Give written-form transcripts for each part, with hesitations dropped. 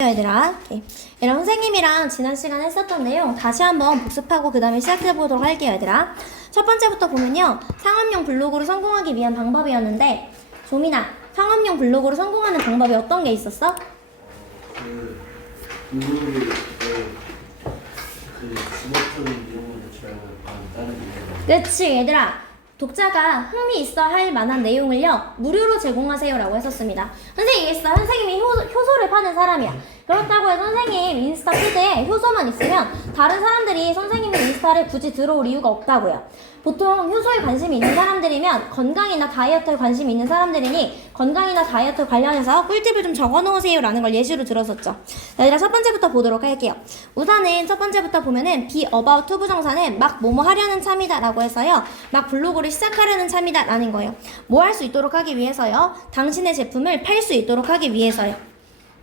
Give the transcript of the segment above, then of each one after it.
얘들아, 선생님이랑 지난 시간에 했었던 내용 다시 한번 복습하고 그 다음에 시작해보도록 할게요. 얘들아, 첫 번째부터 보면요, 상업용 블로그로 성공하기 위한 방법이었는데, 조민아, 상업용 블로그로 성공하는 방법이 어떤 게 있었어? 블로그를 주목적인 내용을 넣지 말고 다른 내용. 그치, 얘들아, 독자가 흥미 있어 할 만한 내용을요 무료로 제공하세요 라고 했었습니다. 선생님이 있어, 선생님이 효소를 파는 사람이야. 그렇다고 해서 선생님 인스타 피드에 효소만 있으면 다른 사람들이 선생님의 인스타를 굳이 들어올 이유가 없다고요. 보통 효소에 관심이 있는 사람들이면 건강이나 다이어트에 관심이 있는 사람들이니 건강이나 다이어트 관련해서 꿀팁을 좀 적어놓으세요 라는 걸 예시로 들었었죠. 자, 얘들아, 첫 번째부터 보도록 할게요. 우선은 첫 번째부터 보면은 be about to 부정사는 막 뭐뭐 하려는 참이다 라고 해서요, 막 블로그를 시작하려는 참이다 라는 거예요. 뭐 할 수 있도록 하기 위해서요? 당신의 제품을 팔 수 있도록 하기 위해서요.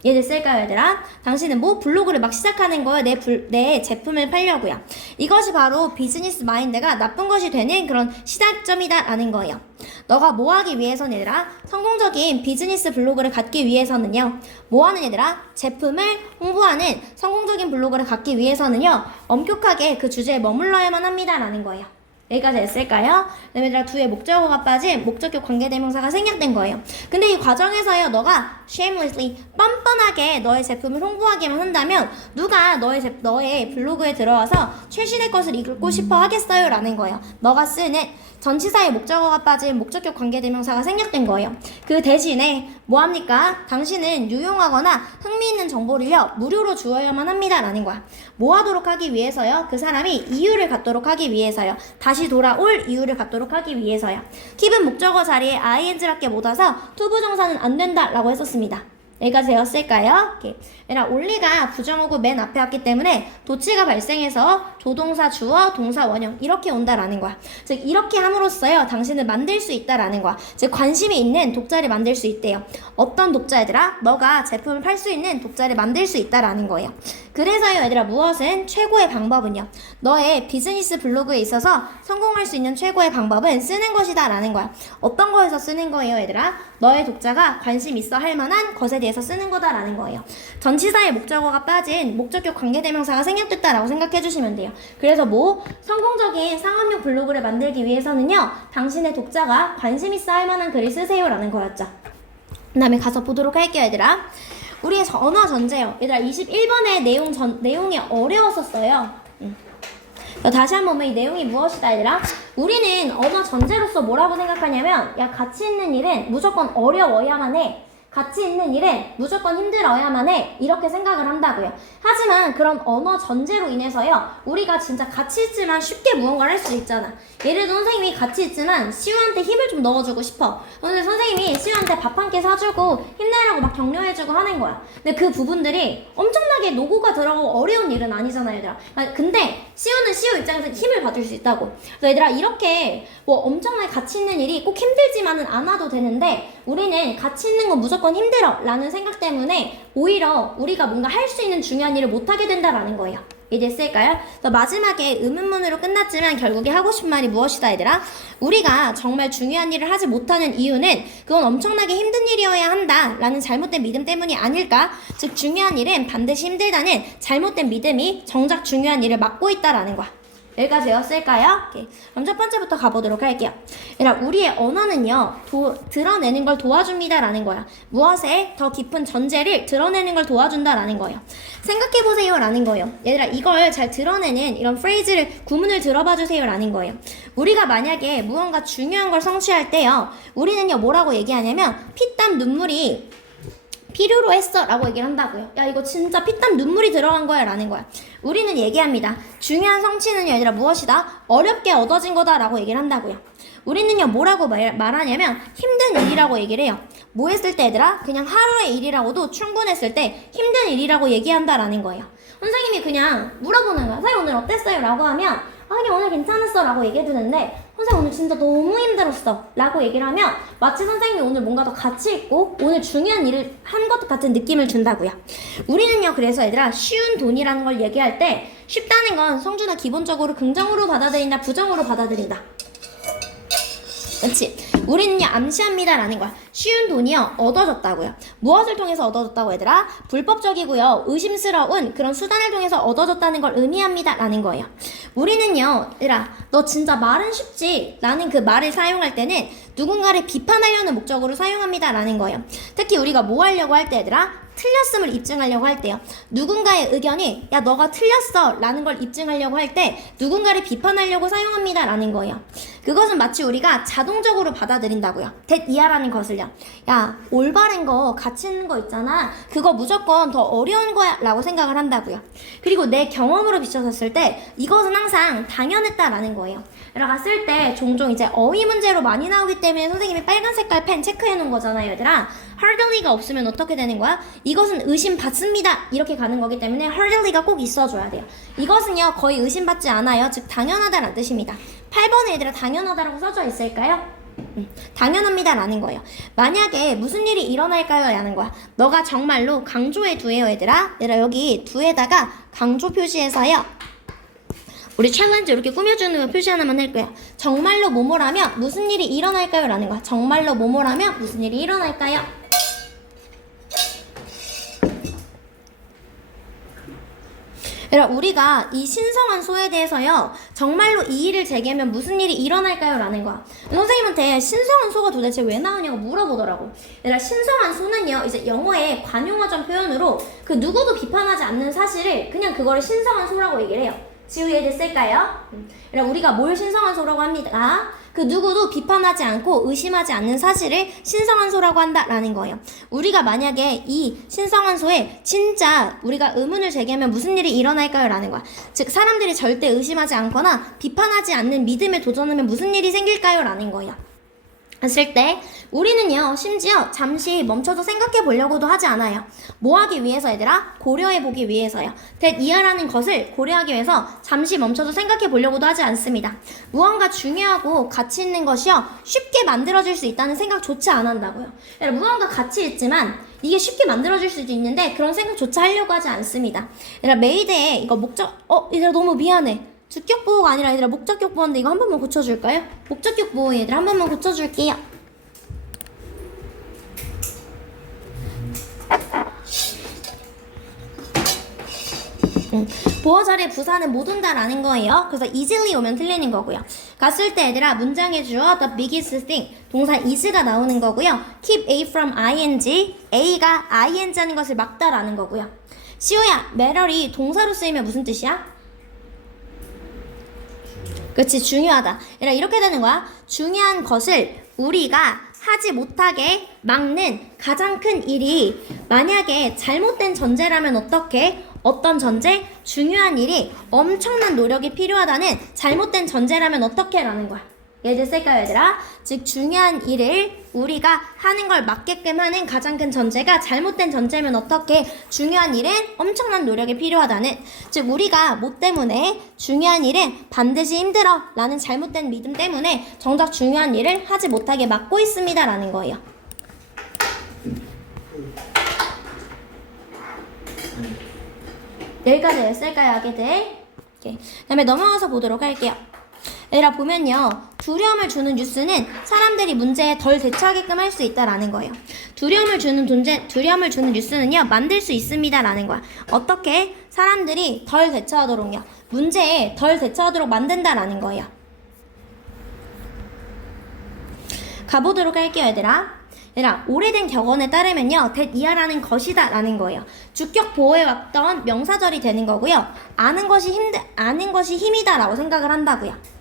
이해됐을까요, 얘들아? 당신은 뭐 블로그를 막 시작하는 거예요. 내 제품을 팔려고요. 이것이 바로 비즈니스 마인드가 나쁜 것이 되는 그런 시작점이다 라는 거예요. 너가 뭐 하기 위해서는, 얘들아, 성공적인 비즈니스 블로그를 갖기 위해서는요, 뭐 하는, 얘들아? 제품을 홍보하는 성공적인 블로그를 갖기 위해서는요, 엄격하게 그 주제에 머물러야만 합니다 라는 거예요. 여기까지 됐을까요? 그다음에 얘들아, 뒤에 목적어가 빠진 목적격 관계대명사가 생략된 거예요. 근데 이 과정에서요, 너가 shamelessly, 뻔뻔하게 너의 제품을 홍보하기만 한다면 누가 너의 블로그에 들어와서 최신의 것을 읽고 싶어 하겠어요? 라는 거예요. 너가 쓰는 전치사의 목적어가 빠진 목적격 관계대명사가 생략된 거예요. 그 대신에 뭐합니까? 당신은 유용하거나 흥미있는 정보를요 무료로 주어야만 합니다 라는 거야. 뭐 하도록 하기 위해서요? 그 사람이 이유를 갖도록 하기 위해서요. 다시 돌아올 이유를 갖도록 하기 위해서요. keep은 목적어 자리에 ing밖에 못 와서 투부정사는 안 된다 라고 했었습니다. 여기까지 되었을까요? 얘들아, only가 부정어구 맨 앞에 왔기 때문에 도치가 발생해서 조동사 주어 동사 원형 이렇게 온다라는 거야. 즉 이렇게 함으로써요 당신을 만들 수 있다라는 거야. 즉 관심이 있는 독자를 만들 수 있대요. 어떤 독자, 얘들아? 너가 제품을 팔 수 있는 독자를 만들 수 있다라는 거예요. 그래서요, 얘들아, 무엇은 최고의 방법은요, 너의 비즈니스 블로그에 있어서 성공할 수 있는 최고의 방법은 쓰는 것이다 라는 거야. 어떤 거에서 쓰는 거예요, 얘들아? 너의 독자가 관심 있어 할 만한 것에 대해서 쓰는 거다라는 거예요. 전치사의 목적어가 빠진 목적격 관계대명사가 생략됐다라고 생각해 주시면 돼요. 그래서 뭐 성공적인 상업용 블로그를 만들기 위해서는요, 당신의 독자가 관심 있어 할 만한 글을 쓰세요 라는 거였죠. 그 다음에 가서 보도록 할게요, 얘들아. 우리의 언어 전제요. 얘들아, 21번의 내용이 어려웠었어요. 다시 한번 보면 이 내용이 무엇이다, 얘들아? 우리는 언어 전제로서 뭐라고 생각하냐면, 야, 가치 있는 일은 무조건 어려워야만 해. 가치 있는 일은 무조건 힘들어야만 해. 이렇게 생각을 한다고요. 하지만 그런 언어 전제로 인해서요, 우리가 진짜 가치 있지만 쉽게 무언가를 할 수 있잖아. 예를 들어 선생님이 가치 있지만 시우한테 힘을 좀 넣어주고 싶어. 근데 선생님이 시우한테 밥 한 끼 사주고 힘내라고 막 격려해주고 하는 거야. 근데 그 부분들이 엄청나게 노고가 들어가고 어려운 일은 아니잖아, 얘들아. 근데 시우는 시우 입장에서 힘을 받을 수 있다고. 그래서 얘들아, 이렇게 뭐 엄청나게 가치 있는 일이 꼭 힘들지만은 않아도 되는데, 우리는 가치 있는 건 무조건 힘들어 라는 생각 때문에 오히려 우리가 뭔가 할 수 있는 중요한 일을 못하게 된다라는 거예요. 이해됐을까요? 마지막에 의문문으로 끝났지만 결국에 하고 싶은 말이 무엇이다, 얘들아? 우리가 정말 중요한 일을 하지 못하는 이유는 그건 엄청나게 힘든 일이어야 한다 라는 잘못된 믿음 때문이 아닐까? 즉 중요한 일은 반드시 힘들다는 잘못된 믿음이 정작 중요한 일을 막고 있다라는 거야. 여기까지 되었을까요? 그럼 첫 번째부터 가보도록 할게요. 얘들아, 우리의 언어는요, 드러내는 걸 도와줍니다 라는 거야. 무엇에? 더 깊은 전제를 드러내는 걸 도와준다 라는 거예요. 생각해보세요 라는 거예요. 얘들아, 이걸 잘 드러내는 이런 프레이즈를, 구문을 들어봐 주세요 라는 거예요. 우리가 만약에 무언가 중요한 걸 성취할 때요, 우리는요 뭐라고 얘기하냐면 피땀 눈물이 필요로 했어 라고 얘기를 한다고요. 야, 이거 진짜 피땀 눈물이 들어간 거야 라는 거야. 우리는 얘기합니다. 중요한 성취는요, 얘들아, 무엇이다? 어렵게 얻어진 거다 라고 얘기를 한다고요. 우리는요 뭐라고 말하냐면 힘든 일이라고 얘기를 해요. 뭐 했을 때, 얘들아? 그냥 하루의 일이라고도 충분했을 때 힘든 일이라고 얘기한다라는 거예요. 선생님이 그냥 물어보는 거야. 선생님 오늘 어땠어요? 라고 하면 그냥 오늘 괜찮았어 라고 얘기해주는데, 선생님 오늘 진짜 너무 힘들었어 라고 얘기를 하면 마치 선생님이 오늘 뭔가 더 가치 있고 오늘 중요한 일을 한 것 같은 느낌을 준다고요. 우리는요, 그래서 얘들아, 쉬운 돈이라는 걸 얘기할 때 쉽다는 건 성준아 기본적으로 긍정으로 받아들인다, 부정으로 받아들인다. 그렇지? 우리는요 암시합니다라는 거야. 쉬운 돈이요 얻어졌다고요. 무엇을 통해서 얻어졌다고 얘들아? 불법적이고요 의심스러운 그런 수단을 통해서 얻어졌다는 걸 의미합니다라는 거예요. 우리는요 얘들아 너 진짜 말은 쉽지 라는 그 말을 사용할 때는 누군가를 비판하려는 목적으로 사용합니다라는 거예요. 특히 우리가 뭐 하려고 할 때 얘들아? 틀렸음을 입증하려고 할 때요. 누군가의 의견이 야 너가 틀렸어 라는 걸 입증하려고 할 때 누군가를 비판하려고 사용합니다 라는 거예요. 그것은 마치 우리가 자동적으로 받아들인다고요. that 이하라는 것을요. 야 올바른 거 가치 있는 거 있잖아. 그거 무조건 더 어려운 거야 라고 생각을 한다고요. 그리고 내 경험으로 비춰졌을 때 이것은 항상 당연했다라는 거예요. 얘들아 쓸 때 종종 이제 어휘 문제로 많이 나오기 때문에 선생님이 빨간 색깔 펜 체크해 놓은 거잖아요 얘들아. hardly가 없으면 어떻게 되는 거야? 이것은 의심받습니다 이렇게 가는 거기 때문에 hardly가 꼭 있어줘야 돼요. 이것은요 거의 의심받지 않아요. 즉 당연하다라는 뜻입니다. 8번에 얘들아 당연하다라고 써져 있을까요? 당연합니다 라는 거예요. 만약에 무슨 일이 일어날까요 라는 거야. 너가 정말로 강조해 두에요 얘들아. 얘들아 여기 두에다가 강조 표시해서요 우리 챌린지 이렇게 꾸며주는 표시 하나만 할 거야. 정말로 뭐뭐라면 무슨 일이 일어날까요 라는 거야. 정말로 뭐뭐라면 무슨 일이 일어날까요? 우리가 이 신성한 소에 대해서요 정말로 이 일을 제기하면 무슨 일이 일어날까요 라는 거야. 선생님한테 신성한 소가 도대체 왜 나오냐고 물어보더라고. 얘들아 신성한 소는요 이제 영어의 관용어적 표현으로 그 누구도 비판하지 않는 사실을 그냥 그거를 신성한 소라고 얘기를 해요. 지우 이해됐을까요? 우리가 뭘 신성한 소라고 합니다. 그 누구도 비판하지 않고 의심하지 않는 사실을 신성한 소라고 한다라는 거예요. 우리가 만약에 이 신성한 소에 진짜 우리가 의문을 제기하면 무슨 일이 일어날까요? 라는 거야. 즉 사람들이 절대 의심하지 않거나 비판하지 않는 믿음에 도전하면 무슨 일이 생길까요? 라는 거예요. 했을 때 우리는요 심지어 잠시 멈춰서 생각해 보려고도 하지 않아요. 뭐 하기 위해서 얘들아? 고려해 보기 위해서요. that 이하라는 것을 고려하기 위해서 잠시 멈춰서 생각해 보려고도 하지 않습니다. 무언가 중요하고 가치 있는 것이요 쉽게 만들어질 수 있다는 생각조차 안 한다고요. 얘들아 무언가 가치 있지만 이게 쉽게 만들어질 수도 있는데 그런 생각조차 하려고 하지 않습니다. 얘들아 메이드에 이거 목적 얘들아 너무 미안해. 주격 보호가 아니라 얘들아 목적격 보호인데 이거 한 번만 고쳐줄까요? 목적격 보호 얘들아 한 번만 고쳐줄게요. 보호 자리에 부사는 못 온다라는 거예요. 그래서 easily 오면 틀리는 거고요. 갔을 때 얘들아 문장의 주어 the biggest thing 동사 is가 나오는 거고요. keep A from ing A가 ing 하는 것을 막다라는 거고요. 시우야 matter이 동사로 쓰이면 무슨 뜻이야? 그렇지 중요하다. 얘들아 이렇게 되는 거야. 중요한 것을 우리가 하지 못하게 막는 가장 큰 일이 만약에 잘못된 전제라면 어떻게? 어떤 전제? 중요한 일이 엄청난 노력이 필요하다는 잘못된 전제라면 어떻게? 라는 거야. 이해됐을까요 얘들아? 즉 중요한 일을 우리가 하는 걸 막게끔 하는 가장 큰 전제가 잘못된 전제면 어떻게? 중요한 일은 엄청난 노력이 필요하다는 즉 우리가 뭐 때문에 중요한 일은 반드시 힘들어 라는 잘못된 믿음 때문에 정작 중요한 일을 하지 못하게 막고 있습니다 라는 거예요. 여기까지 됐을까요 아기들? 그 다음에 넘어가서 보도록 할게요. 얘들아 보면요 두려움을 주는 뉴스는 사람들이 문제에 덜 대처하게끔 할 수 있다라는 거예요. 두려움을 주는 뉴스는요 만들 수 있습니다 라는 거야. 어떻게? 사람들이 덜 대처하도록요 문제에 덜 대처하도록 만든다라는 거예요. 가보도록 할게요 얘들아. 오래된 격언에 따르면요 that 이하라는 것이다 라는 거예요. 주격 보호해 왔던 명사절이 되는 거고요. 아는 것이 힘이다 라고 생각을 한다고요.